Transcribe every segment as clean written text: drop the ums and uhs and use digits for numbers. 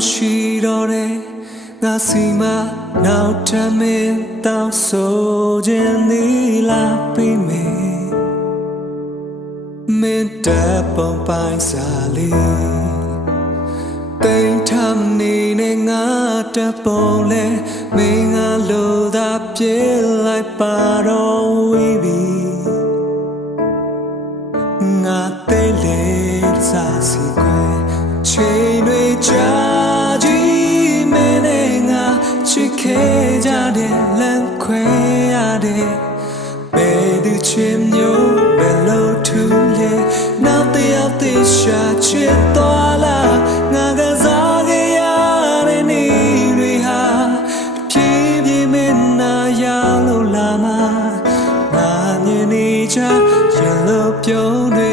မရှိတော့တဲ့ငါစီမနောက်ထပ်မင်းတောင်းဆိုခြင်းသည်လာပြီးမယ်မင်းတပ်ပုံပိုင်းစားလေးတိမ်ထနေနဲ့ငါတပ်ပုံလဲမင်းငါလိုသာပြေးလိုက်ပါတော့ဝေးပြီငါတဲလေစားစီခွဲချိန်တွေကြာကြီးမင်းနဲ့ငါချစ်ခဲ့ကြတဲ့လမ်းခွဲရတဲ့ဘယ်သူချင်မျိုးဘယ်လိုထူလဲနောက်တယောက်တည်းရှာချစ်သွားလားငါကစားခဲ့ရတဲ့နေ့တွေဟာဖြည်းဖြည်းမင်းနာရောက်လို့လာမှာငါမြင်နေချာရလို့ပြုံးတွေ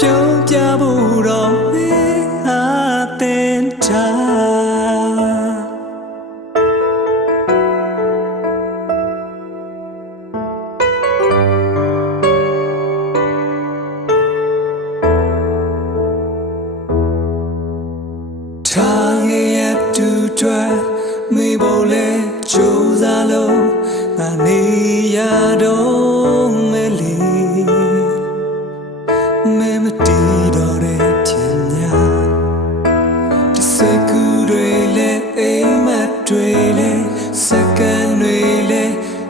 ပြုံးပြဖို့တော့မင်းအားတင်ထားထားရဲ့ရတူတွဲမေဖို့လဲကြိုးစားလို့ငါနေရတော့မယ်လေမမတီးတော့တဲ့ပြင်ညာဒီစကူတွေလဲအိမ်မက်တွေလဲစကန်တွေလဲ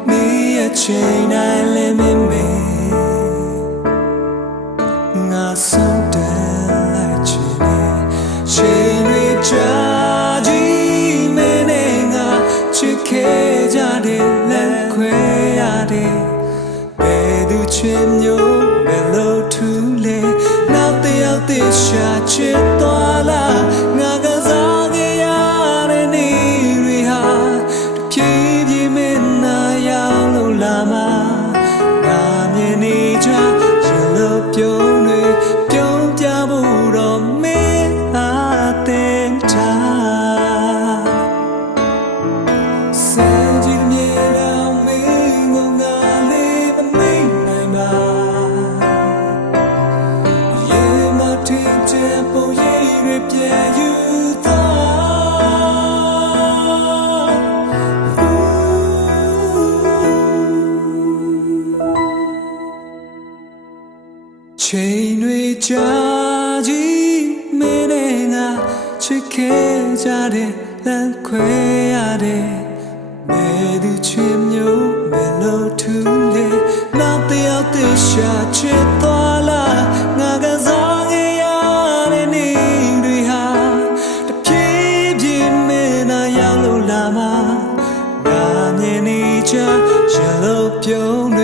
နေရချိန်တိုင်းလဲမမေငါဆုံးတယ်လိုက်ချင်တယ်ချိန်တွေကြာကြီးမင်းနဲ့ငါချစ်ခဲ့ကြတဲ့လက်ခွဲရတဲ့ဘယ်သူချင်မျိုးဘယ်လိုထူလဲနောက်တယောက်တည်းရှာချစ်သွားလားငါကစားခဲ့ရတဲ့နေ့တွေဟာတဖြည်းဖြည်းမင်းနာရောက်လို့လာမှာငါမြင်နေကြရလို့ပြုံးတွေပြုံးပြဖို့တော့မင်းအားတင်ထားစံကြည့်မြေတော်မင်းငုံငါလေးမမိတ်နိုင်ပါရေမထင်တဲ့ပုံရိပ်တွေပြည့်ယူချိန်တွေကြာကြီးမင်းနဲ့ငါချစ်ခဲ့ကြတဲ့လမ်းခွဲရတဲ့ဘယ်သူချင်မျိုးဘယ်လိုထူလဲနောက်တယောက်တည်းရှာချစ်သွားလားငါကစားခဲ့ရတဲ့နေ့တွေဟာတဖြည်းဖြည်းမင်းနာရောက်လို့လာမှာငါမြင်နေချရလို့ပြုံး